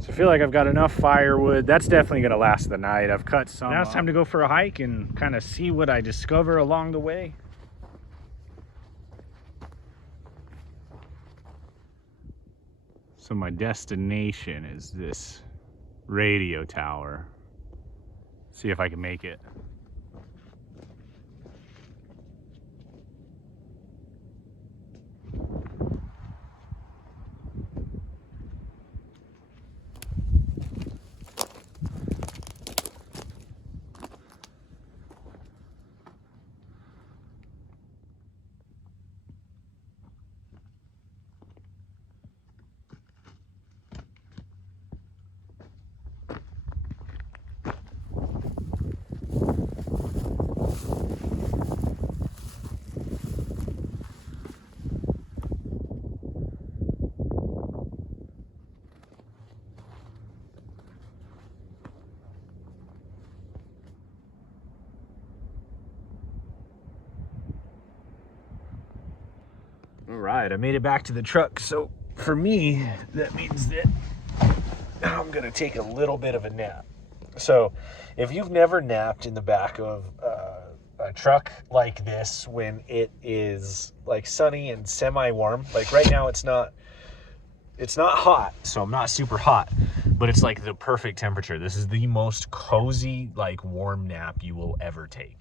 So I feel like I've got enough firewood. That's definitely going to last the night. I've cut some. Now it's time to go for a hike and kind of see what I discover along the way. So my destination is this radio tower. See if I can make it. All right, I made it back to the truck. So for me, that means that I'm gonna take a little bit of a nap. So if you've never napped in the back of a truck like this when it is like sunny and semi-warm, like right now it's not hot, so I'm not super hot, but it's like the perfect temperature. This is the most cozy, like warm nap you will ever take.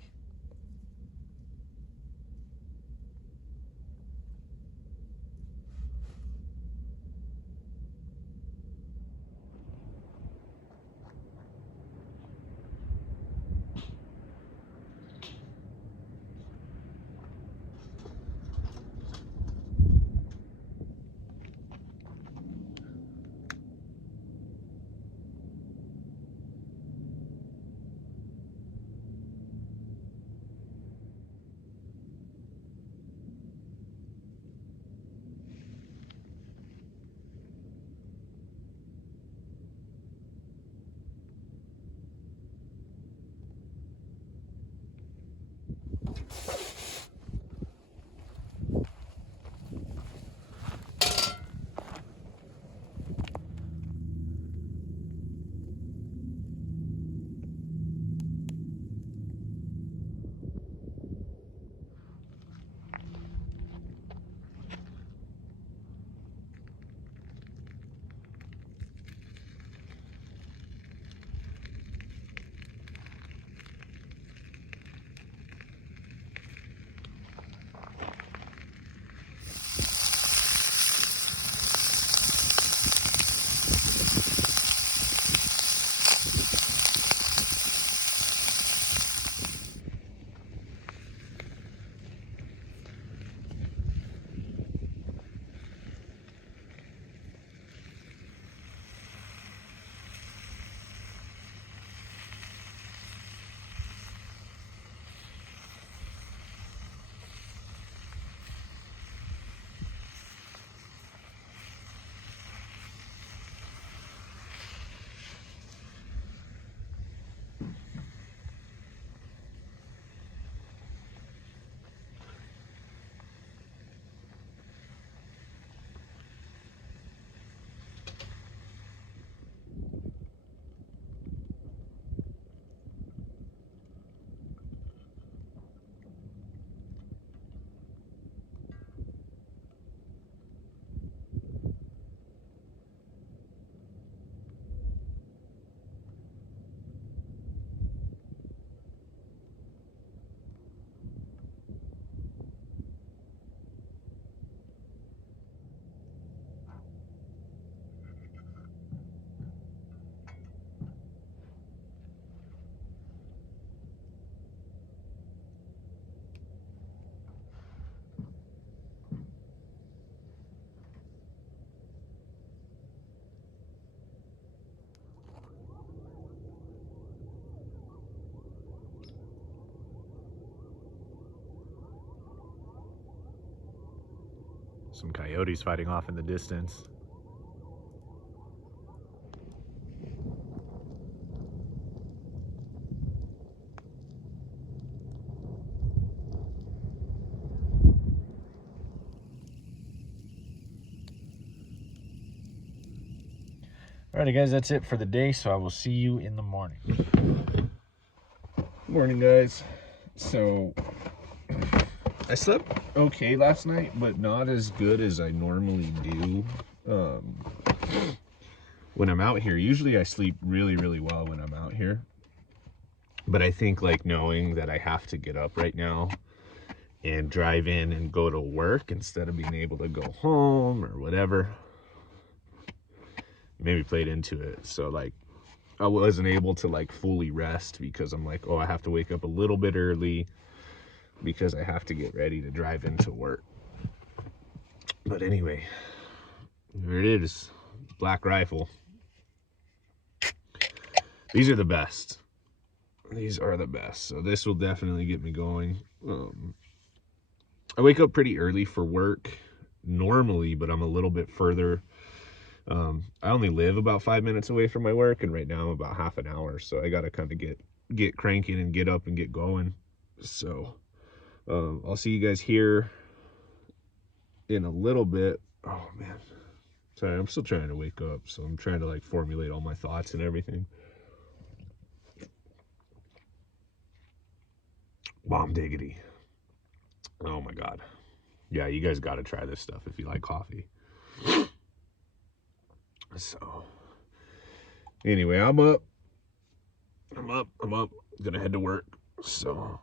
Some coyotes fighting off in the distance. Alrighty, guys, that's it for the day. So I will see you in the morning. Morning, guys. So I slept okay last night, but not as good as I normally do. When I'm out here, usually I sleep really, really well when I'm out here. But I think like knowing that I have to get up right now and drive in and go to work instead of being able to go home or whatever, maybe played into it. So like I wasn't able to like fully rest because I'm like, oh, I have to wake up a little bit early because I have to get ready to drive into work. But anyway, there it is. Black Rifle. These are the best. These are the best. So this will definitely get me going. I wake up pretty early for work normally, but I'm a little bit further. I only live about 5 minutes away from my work, and right now I'm about half an hour. So I got to kind of get cranking and get up and get going. So I'll see you guys here in a little bit. Oh man, sorry, I'm still trying to wake up, so I'm trying to like formulate all my thoughts and everything. Bomb diggity. Oh my god. Yeah, you guys got to try this stuff if you like coffee. So anyway, I'm up. Gonna head to work. So